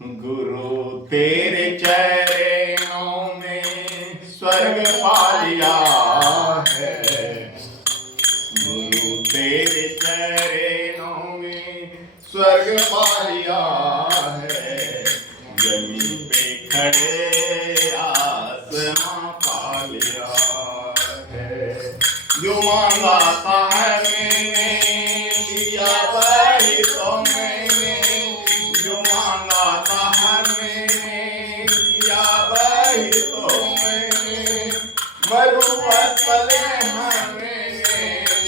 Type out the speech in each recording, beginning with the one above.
गुरु तेरे चरणों में स्वर्ग पा लिया है। गुरु तेरे चरणों में स्वर्ग पा लिया है। जमीन पे खड़े आसमां पा लिया है। जो मांगा था मैंने दिया भाई तो मैंने, जो मांगा था मैंने दिया भाई तो मैंने, मरुस्थल हमने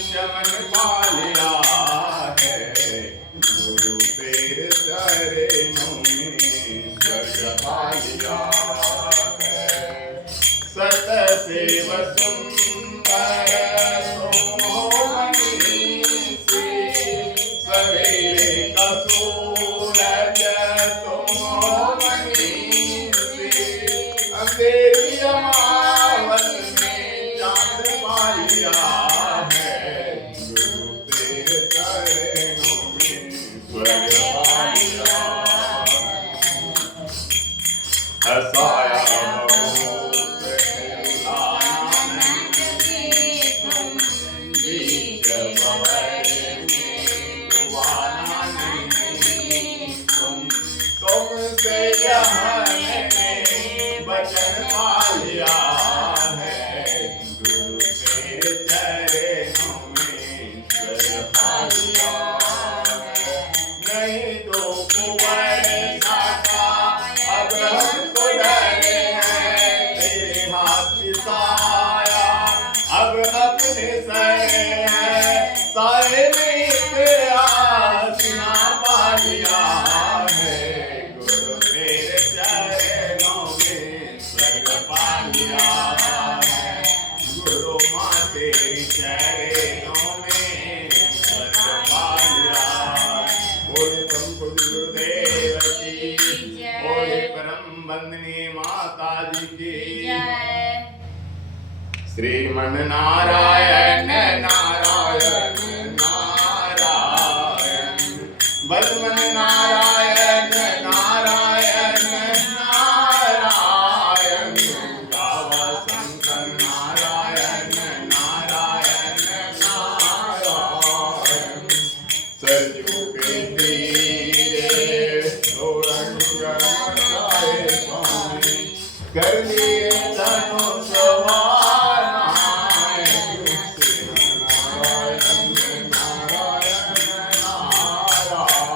शमन पा लिया है। गुरु तेरे चरणों में स्वर्ग पा लिया है। सत से वसुंधर तेरी अमावस में चांद पा लिया है। गुरु तेरे चरणों में स्वर्ग पा लिया है। हसाया बहुत आनंद तुम बीच भंवर में डुबाना नहीं तुमसे जहाँ वचन पा लिया है। गुरु तेरे चरणों में स्वर्ग पा लिया है। नहीं तो कुंवर साका अब हमको डरे हैं। तेरे हाथ की साया अब अपने सरे हैं। साए में आसना पा लिया है। गुरु तेरे चरणों में स्वर्ग पा लिया है। गुरु माँ तेरे चरणों में स्वर्ग पा लिया है। बोले परम पूज्य गुरुदेव की, बोले परम वंदनीय माता जी की जय। श्रीमन नारायण नारायण नारायण, बलवन नारायण नारायण नारायण, गावा शंकर नारायण नारायण नारायण। सरजू के तीरे रंग मनाए स्वामी, कर लिए धनुष सवार नारायण नारायण नारायण नारायण।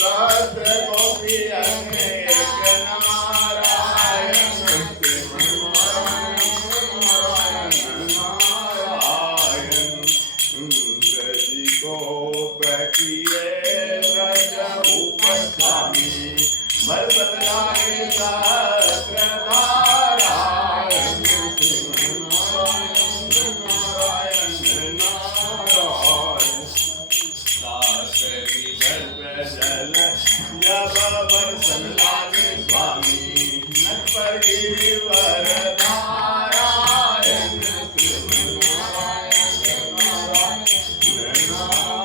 सहस्र गोपी अनेक नारायण श्रीमन नारायण नारायण इंद्र जी को बैठिए ब्रज ऊपर स्वामी बरसत लागे सहस्र नारायण श्रीमन नारायण नारायण शास्त्री जल जब बरसन लागे स्वामी नट पर गिरिवर नारायण श्रीमन नारायण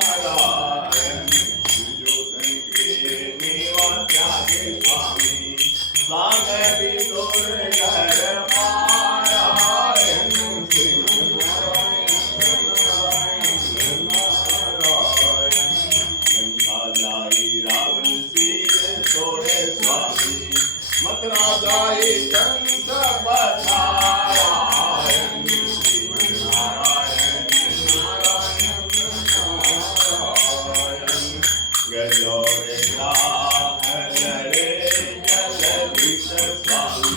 नारायण दुर्योधन के मेवा त्यागे स्वामी सांग विदुर घर नारायण श्रीमन नारायण नारायण लंका जाई रावण सिर तोड़े स्वामी मथुरा जाई कंस पछारायण श्रीमन नारायण नारायण नारायण गजोरे राह लड़े जगदीश स्वामी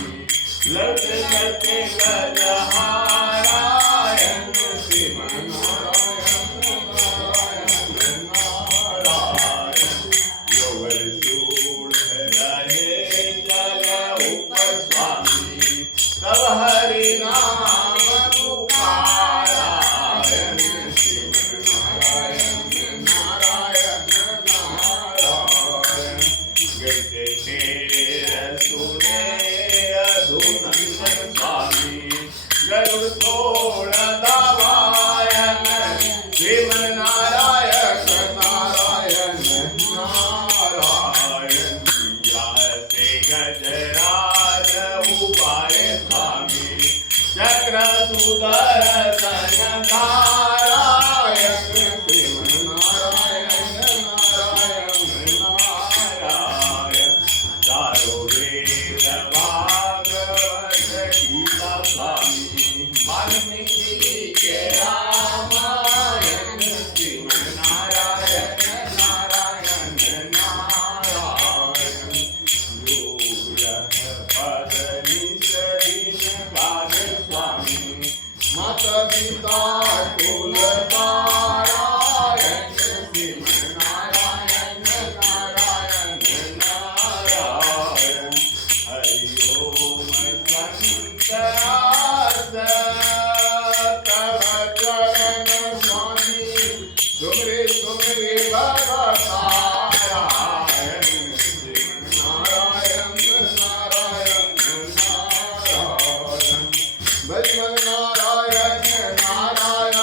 लड़ते लड़ते गजहारायण श्रीमन नारायण नारायण नारायण योवर सूढ़ रहे जल ऊपर स्वामी तब हरि नाम पुकारायण श्रीमन नारायण नारायण नारायण गैसे शेर सुने अधुनंदन स्वामी गरुड़ छोड़ दवायन श्रीमन नारायण नारायण नारायण से गजराज उबारे स्वामी चक्र सुदर्शन नारायण श्रीमन नारायण नारायण नारायण चारों वेद भागवत गीता स्वामी वाल्मीकि के रामायण श्रीमन नारायण नारायण नारायण योग पद निश्चय गान स्वामी माता पिता कुल नारायण श्रीमन नारायण नारायण नारायण हरि ओम संत तव चरण स्वामी सुमरे सुमरे भगवान श्रीमन नारायण नारायण नारायण भजन नारायण नारायण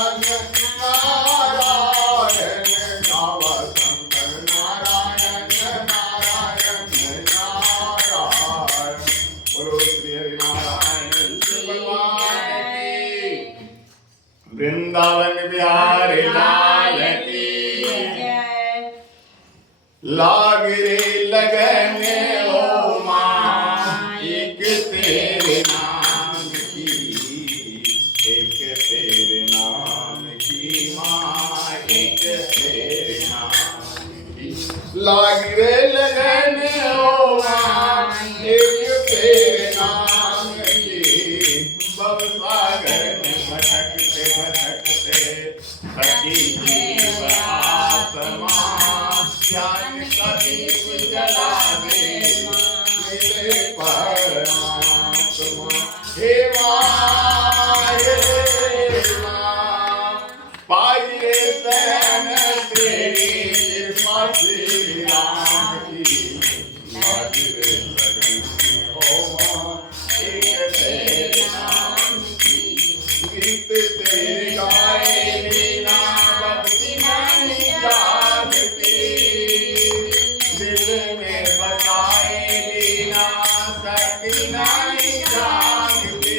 नारायण नाव शंकर नारायण नारायण नारायण बोलो श्री हरि नारायण विष्णु भगवान की वृंदावन बिहारी लाल की लाग रे लगने ओ माँ एक तेरे नाम की एक तेरे नाम की माँ एक तेरे नाम की लाग रे लगने ओ माँ एक तेरे नाम की भव सागर में भटकते भटकते सखी जीव आत्मा ज्ञान का दीप जलावे मेरे परमात्मा हे माँ पाइए सहन तेरी कृपा श्री राम की लाज रे लगन ओ माँ एक तेरे नाम की गीत तेरे गाए बिना भक्ति नहीं जागती दिल में बसाए बिना शक्ति नहीं जागती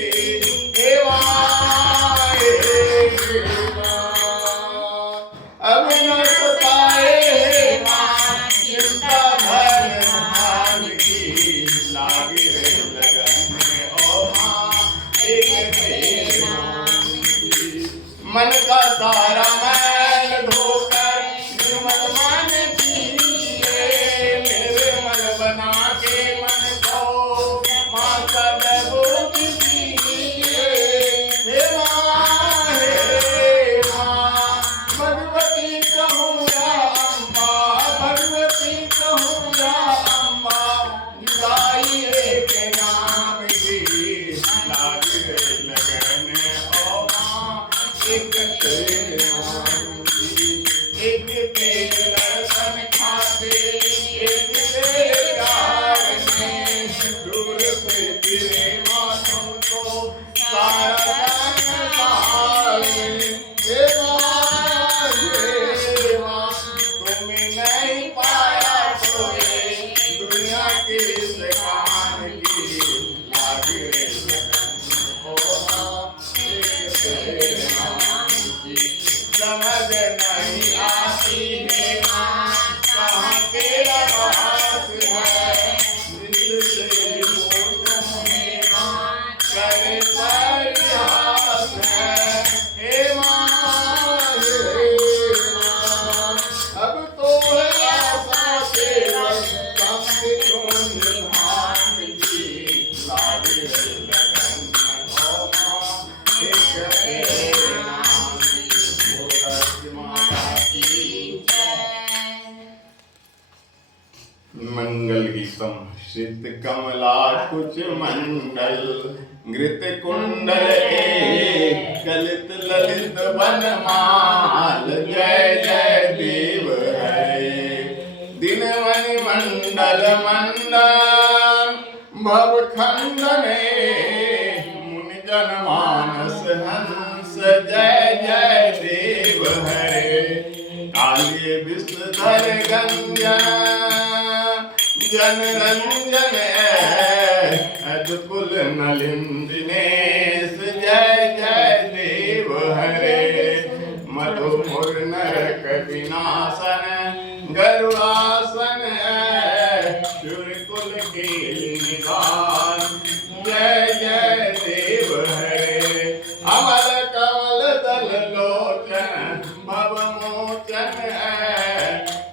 हे माँ मंगल गीतम श्रित कमला कुच मंडल घृत कुंडल कलित ललित वनमाल जय जय देव हरे दिन मणि मंडल मंडन भव खंडने मुनि जन मानस हंस जय जय देव हरे कालिय विषधर गंजन जन रंजन अद्भुत नलिन दिनेश जय जय देव हरे मधुपुर नरक विनाशन गरुड़ासन शूरकुल के निदान जय जय देव हरे अमर कमल दल लोचन भव मोचन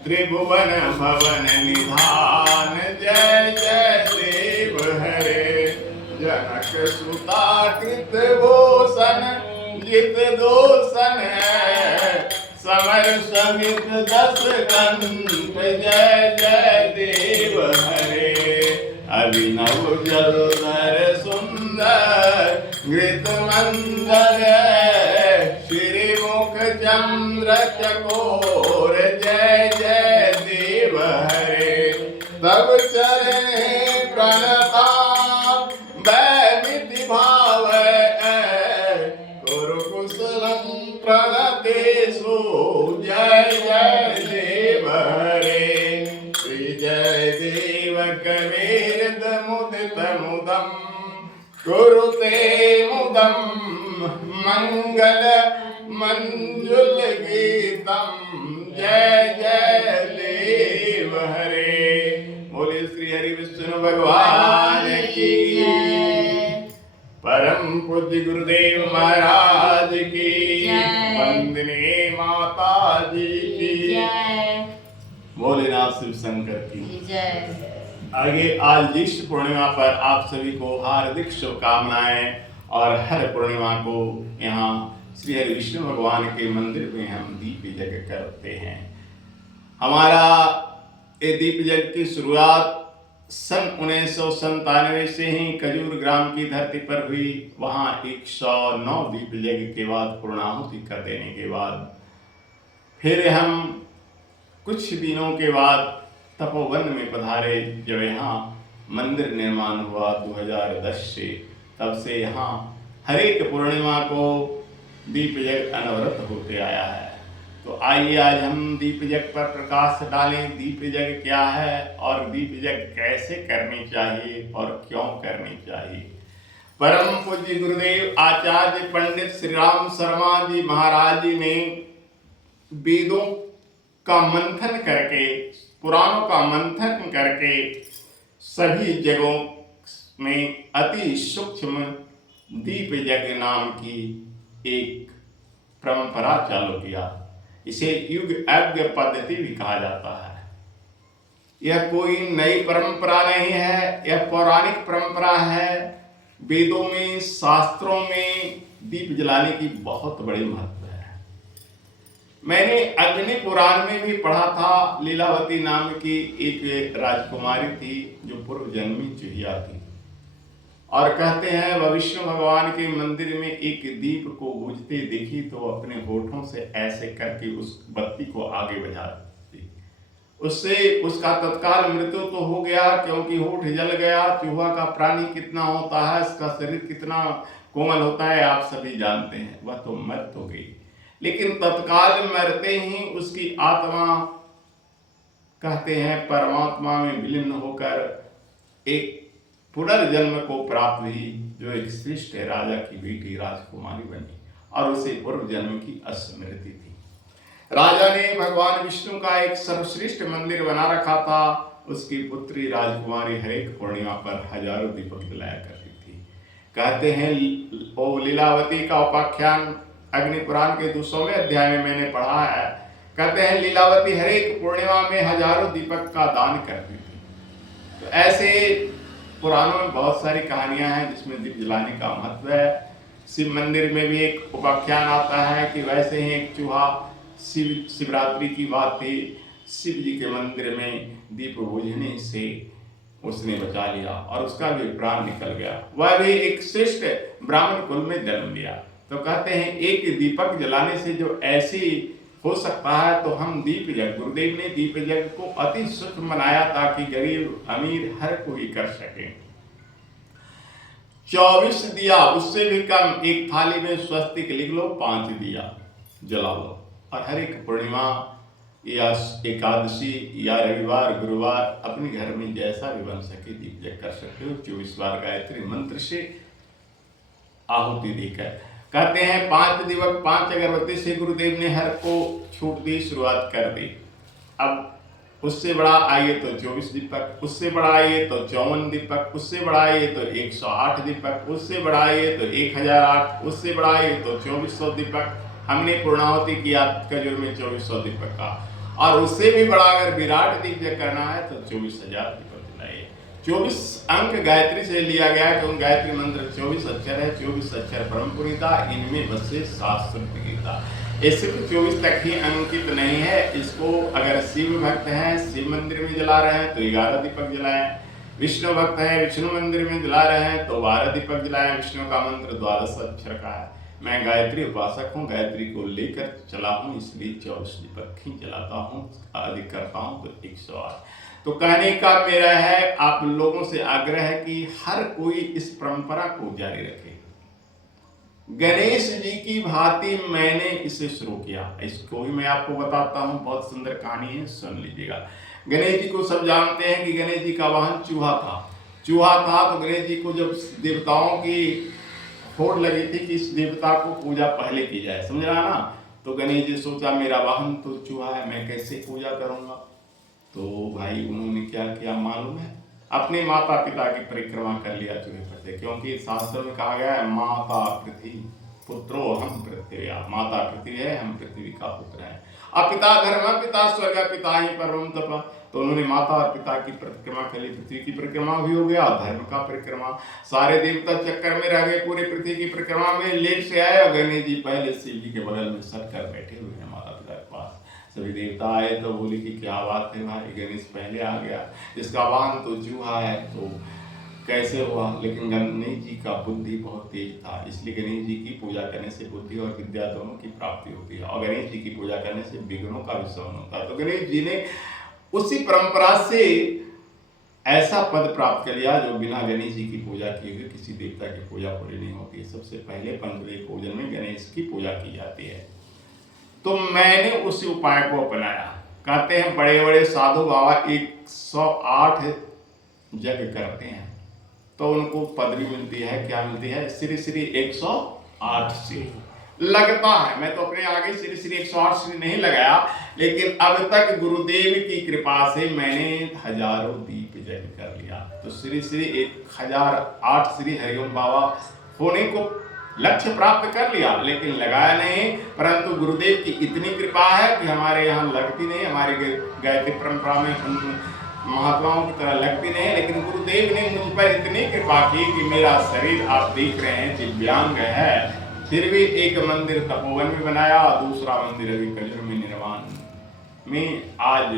त्रिभुवन भवन निधान जय जय देव हरे जनक सुता कृत भूषण जित दोषण समर समित दस कंठ जय जय देव हरे अभिनव जलधर सुंदर घृत मंदर श्रीमुख चंद्र चकोर जय जय देव हरे तब चरणे प्रणता वैमिति भाव कुरुकुशलम प्रणतेषु जय जय देव हरे श्री जय देव कवेद मुदित मुदम कुरुते मुदम मंगल मंजुल गीतम जय जय देव हरे बोले श्री हरि विष्णु भगवान की परम पूज्य गुरुदेव महाराज की वंदने माता जी की भोलेनाथ शिव शंकर की जय। आगे आज ज्येष्ठ पूर्णिमा पर आप सभी को हार्दिक शुभकामनाएं और हर पूर्णिमा को यहाँ श्री हरि विष्णु भगवान के मंदिर में हम दीप यज्ञ करते हैं। हमारा ये दीप यज्ञ की शुरुआत सन 1997 से ही खजूर ग्राम की धरती पर हुई। वहाँ 109 दीप यज्ञ के बाद पूर्णाहुति कर देने के बाद फिर हम कुछ दिनों के बाद तपोवन में पधारे। जब यहाँ मंदिर निर्माण हुआ 2010 से, तब से यहाँ हर एक पूर्णिमा को दीप यज्ञ अनवरत होते आया है। तो आइए आज हम दीप यज्ञ पर प्रकाश डालें। दीप यज्ञ क्या है और दीप यज्ञ कैसे करनी चाहिए और क्यों करनी चाहिए। परम पूज्य गुरुदेव आचार्य पंडित श्री राम शर्मा जी महाराज जी ने वेदों का मंथन करके, पुराणों का मंथन करके सभी जगहों में अति सूक्ष्म दीप यज्ञ नाम की एक परंपरा चालू किया। इसे युग यज्ञ पद्धति भी कहा जाता है। यह कोई नई परंपरा नहीं है, यह पौराणिक परंपरा है। वेदों में, शास्त्रों में दीप जलाने की बहुत बड़ी महत्व है। मैंने अग्नि पुराण में भी पढ़ा था। लीलावती नाम की एक राजकुमारी थी जो पूर्व जन्मी चूहिया थी, और कहते हैं वह विष्णु भगवान के मंदिर में एक दीप को बुझते देखी तो अपने होठों से ऐसे करके उस बत्ती को आगे बढ़ा दी। उससे उसका तत्काल मृत्यु तो हो गया, क्योंकि होठ जल गया। चूहा का प्राणी कितना होता है, इसका शरीर कितना कोमल होता है, आप सभी जानते हैं। वह तो मर तो गई, लेकिन तत्काल मरते ही उसकी आत्मा कहते हैं परमात्मा में विलीन होकर एक पुनर्जन्म को प्राप्त हुई, जो एक श्रेष्ठ राजा की बेटी राजकुमारी बनी, और उसे पूर्व जन्म की स्मृति थी। राजा ने भगवान विष्णु का एक सर्वश्रेष्ठ मंदिर बना रखा था। उसकी पुत्री राजकुमारी हर एक पूर्णिमा पर हजारों दीपक जलाया करती थी। कहते हैं ओ लीलावती का उपाख्यान अग्नि पुराण के 200वें अध्याय में मैंने पढ़ा है। कहते हैं लीलावती हर एक पूर्णिमा में हजारों दीपक का दान करती थी। तो ऐसे पुराणों में बहुत सारी कहानियां हैं जिसमें दीप जलाने का महत्व है। शिव मंदिर में भी एक उपाख्यान आता है कि वैसे ही एक चूहा शिवरात्रि की बात थी। शिव जी के मंदिर में दीप बुझने से उसने बचा लिया और उसका भी प्राण निकल गया। वह भी एक श्रेष्ठ ब्राह्मण कुल में जन्म लिया। तो कहते हैं एक दीपक जलाने से जो ऐसी हो सकता है, तो हम दीप यज्ञ, गुरुदेव ने दीप यज्ञ को अति सूक्ष्म बनाया ताकि गरीब अमीर हर कोई कर सके। 24 दिया, उससे भी कम एक थाली में स्वस्तिक लिख लो, 5 दिया जला लो। और हर एक पूर्णिमा या एकादशी या रविवार गुरुवार अपने घर में जैसा भी बन सके दीप यज्ञ कर सकते हो। 24 बार गायत्री मंत्र से आहुति देकर। कहते हैं 5 दीपक 5 अगरबत्ती से गुरुदेव ने हर को छूट दी, शुरुआत कर दी। अब उससे बड़ा आइए तो 24 दीपक, उससे बड़ा आइए तो 54 दीपक, उससे बड़ा आइए तो 108 दीपक, उससे बड़ा आइए तो 1008, उससे बड़ा आइए तो 2400 दीपक। हमने पूर्णाहुति किया खजूर में 2400 दीपक का। और उससे भी बड़ा अगर विराट दीप करना है तो 24,000 दीपक जलाइए। 24 अंक गायत्री से लिया गया है, क्योंकि गायत्री मंत्र 24 अक्षर है। 24 अक्षर परम पुनीता, इनमें बसे शास्त्र गीता। इससे 24 तक ही अंकित नहीं है। इसको अगर शिव भक्त हैं, शिव मंदिर में जला रहे हैं तो 11 दीपक जलाएं। विष्णु भक्त हैं, विष्णु मंदिर में जला रहे हैं तो 12 दीपक जलाएं। विष्णु का मंत्र 12 अक्षर का है। मैं गायत्री उपासक हूँ, गायत्री को लेकर चला हूँ, इसलिए 24 दीपक ही जलाता हूँ। अधिक करता हूँ तो 108। तो कहने का मेरा है, आप लोगों से आग्रह है कि हर कोई इस परंपरा को जारी रखे। गणेश जी की भांति मैंने इसे शुरू किया। इसको भी मैं आपको बताता हूँ, बहुत सुंदर कहानी है, सुन लीजिएगा। गणेश जी को सब जानते हैं कि गणेश जी का वाहन चूहा था। चूहा था तो गणेश जी को जब देवताओं की होड़ लगी थी कि इस देवता को पूजा पहले की जाए, समझ रहा ना, तो गणेश जी सोचा मेरा वाहन तो चूहा है, मैं कैसे पूजा करूंगा। तो भाई उन्होंने क्या किया मालूम है, अपने माता पिता की परिक्रमा कर लिया चूहे पर से। क्योंकि शास्त्र में कहा गया है माता पृथ्वी पुत्रो हम पृथ्वी, माता पृथ्वी है, हम पृथ्वी का पुत्र है। अब पिता धर्म पिता स्वर्ग पिता ही परम तप। तो उन्होंने माता और पिता की परिक्रमा कर ली, पृथ्वी की परिक्रमा भी हो गया, धर्म का परिक्रमा। सारे देवता चक्कर में रह गए, पूरी पृथ्वी की परिक्रमा में लेट से आए और गणेश जी पहले शिव जी के बगल में सट कर बैठे हुए हैं माता पिता के पास। सभी देवता आए तो बोले कि क्या बात है भाई, गणेश पहले आ गया, इसका वाहन तो चूहा है, तो कैसे हुआ। लेकिन गणेश जी का बुद्धि बहुत तेज था, इसलिए गणेश जी की पूजा करने से बुद्धि और विद्या दोनों की प्राप्ति होती है, और गणेश जी की पूजा करने से विघ्नों का भी शमन होता है। तो गणेश जी ने उसी परंपरा से ऐसा पद प्राप्त कर लिया जो बिना गणेश जी की पूजा किए हुए किसी देवता की पूजा पूरी नहीं होती है। सबसे पहले पंचदेव पूजन में गणेश की पूजा की जाती है। तो मैंने उसी उपाय को अपनाया। कहते हैं बड़े बड़े साधु बाबा 108 यज्ञ करते हैं तो उनको पदवी मिलती है, क्या मिलती है, श्री श्री 108 श्री लगता है। मैं तो अपने आगे श्री श्री 108 श्री नहीं लगाया, लेकिन अब तक गुरुदेव की कृपा से मैंने हजारों दीप यज्ञ कर लिया। तो श्री श्री 1008 श्री हरिओम बाबा होने को लक्ष्य प्राप्त कर लिया, लेकिन लगाया नहीं। परंतु गुरुदेव की इतनी कृपा है कि हमारे यहाँ लगती नहीं, हमारे गायत्री परंपरा में महात्माओं की तरह लगती नहीं, लेकिन गुरुदेव ने मुझ पर इतनी कृपा की कि मेरा शरीर आप देख रहे हैं दिव्यांग है, फिर भी एक मंदिर तपोवन में बनाया, दूसरा मंदिर अभी खजूर में निर्माण में आज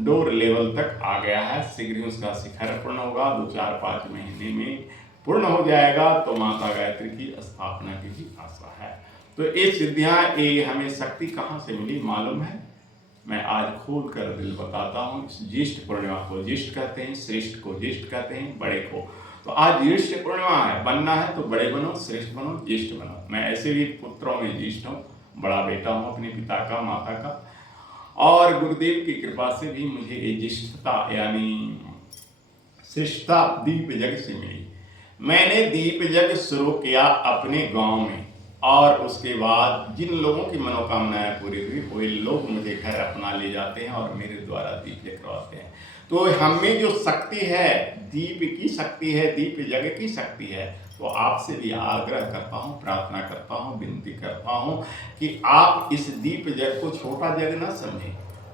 डोर लेवल तक आ गया है। शीघ्र ही उसका शिखर पूर्ण होगा, 2-4-5 महीने में पूर्ण हो जाएगा। तो माता गायत्री की स्थापना की भी आशा है। तो ये सिद्धियां, ये हमें शक्ति कहाँ से मिली मालूम है, मैं आज खोल कर दिल बताता हूँ। ज्येष्ठ पूर्णिमा को ज्येष्ठ कहते हैं, श्रेष्ठ को ज्येष्ठ कहते हैं, बड़े को। तो आज ज्येष्ठ पूर्णिमा है, बनना है तो बड़े बनो, श्रेष्ठ बनो, ज्येष्ठ बनो। मैं ऐसे भी पुत्रों में ज्येष्ठ हूँ, बड़ा बेटा हूँ अपने पिता का, माता का, और गुरुदेव की कृपा से भी मुझे ये ज्येष्ठता यानी श्रेष्ठता दीप यज्ञ से मिली। मैंने दीप यज्ञ शुरू किया अपने गांव में, और उसके बाद जिन लोगों की मनोकामनाएं पूरी हुई वे लोग मुझे घर अपना ले जाते हैं और मेरे द्वारा दीप यज्ञ करवाते हैं। तो हमें जो शक्ति है, दीप की शक्ति है, दीप यज्ञ की शक्ति है, तो आपसे भी आग्रह करता हूँ, प्रार्थना करता हूँ, विनती करता हूँ कि आप इस दीप यज्ञ को छोटा यज्ञ न समझें।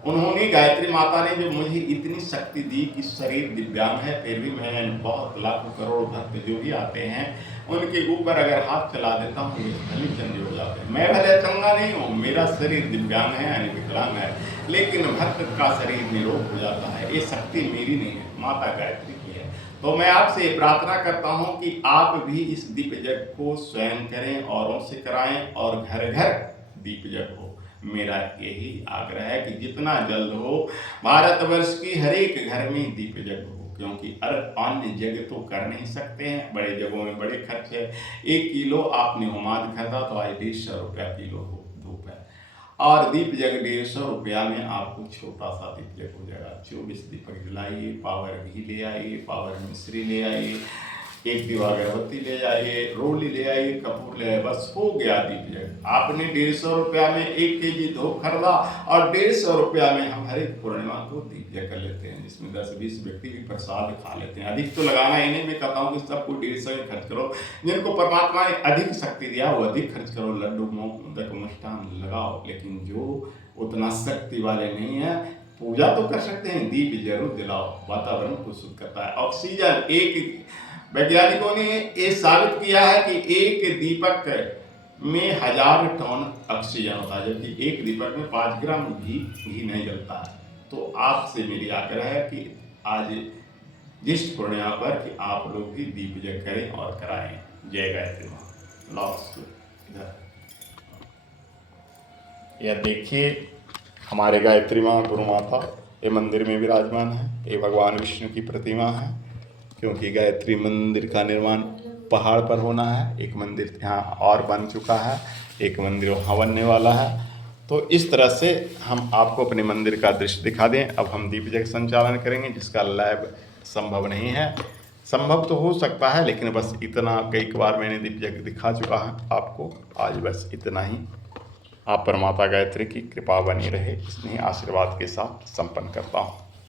उन्होंने, गायत्री माता ने जो मुझे इतनी शक्ति दी कि शरीर दिव्यांग है, फिर भी मैं बहुत लाखों करोड़ भक्त जो भी आते हैं उनके ऊपर अगर हाथ चला देता हूँ वे भली चंडी हो जाते हैं। मैं भले चंगा नहीं हूँ, मेरा शरीर दिव्यांग है यानी विकलांग है, लेकिन भक्त का शरीर निरोग हो जाता है। ये शक्ति मेरी नहीं है, माता गायत्री की है। तो मैं आपसे प्रार्थना करता हूँ कि आप भी इस दीप यज्ञ को स्वयं करें, औरों से कराएं और घर घर दीप यज्ञ हो। मेरा यही आग्रह है कि जितना जल्द हो भारतवर्ष की हर एक घर में दीप यज्ञ हो, क्योंकि अन्य जगह तो कर नहीं सकते हैं, बड़े जगहों में बड़े खर्च है। 1 किलो आपने होमाद खरीदा तो आज 150 रुपया किलो हो धूप है, और दीप यज्ञ 150 रुपया में आपको छोटा सा दीप यज्ञ हो जाएगा। 24 दीपक जलाइए, पावर घी ले आइए, पावर मिश्री ले आइए, 1 दीवा अगरबत्ती ले आइए, रोली ले आइए, कपूर ले आइए, बस हो गया दीप यज्ञ। आपने 150 रुपया में 1 केजी धूप खरीदा और 150 रुपया में हम हर एक पूर्णिमा को दीप यज्ञ कर लेते हैं, जिसमें 10-20 व्यक्ति भी प्रसाद खा लेते हैं। अधिक तो लगाना ही नहीं, मैं कहता हूँ कि सबको 150 ही खर्च करो। जिनको परमात्मा ने अधिक शक्ति दिया वो अधिक खर्च करो, लड्डू मोदक मिष्ठान लगाओ, लेकिन जो उतना शक्ति वाले नहीं है पूजा तो कर सकते हैं, दीप जरूर जलाओ, वातावरण को शुद्ध करता है। ऑक्सीजन, एक वैज्ञानिकों ने ये साबित किया है कि एक दीपक में 1000 टन ऑक्सीजन होता है, जबकि एक दीपक में 5 ग्राम घी नहीं जलता है। तो आपसे मेरी आग्रह है कि आज ज्येष्ठ पूर्णिमा पर कि आप लोग भी दीप यज्ञ करें और कराएं। जय गायत्री माँ। लॉस इधर यह देखिए हमारे गायत्री माँ गुरु माता ये मंदिर में विराजमान है। ये भगवान विष्णु की प्रतिमा है, क्योंकि गायत्री मंदिर का निर्माण पहाड़ पर होना है। एक मंदिर यहाँ और बन चुका है, एक मंदिर वहाँ बनने वाला है। तो इस तरह से हम आपको अपने मंदिर का दृश्य दिखा दें। अब हम दीप यज्ञ संचालन करेंगे, जिसका लाइव संभव नहीं है। संभव तो हो सकता है, लेकिन बस इतना, कई बार मैंने दीप यज्ञ दिखा चुका है आपको, आज बस इतना ही। आप पर माता गायत्री की कृपा बनी रहे, इसमें आशीर्वाद के साथ संपन्न करता हूँ।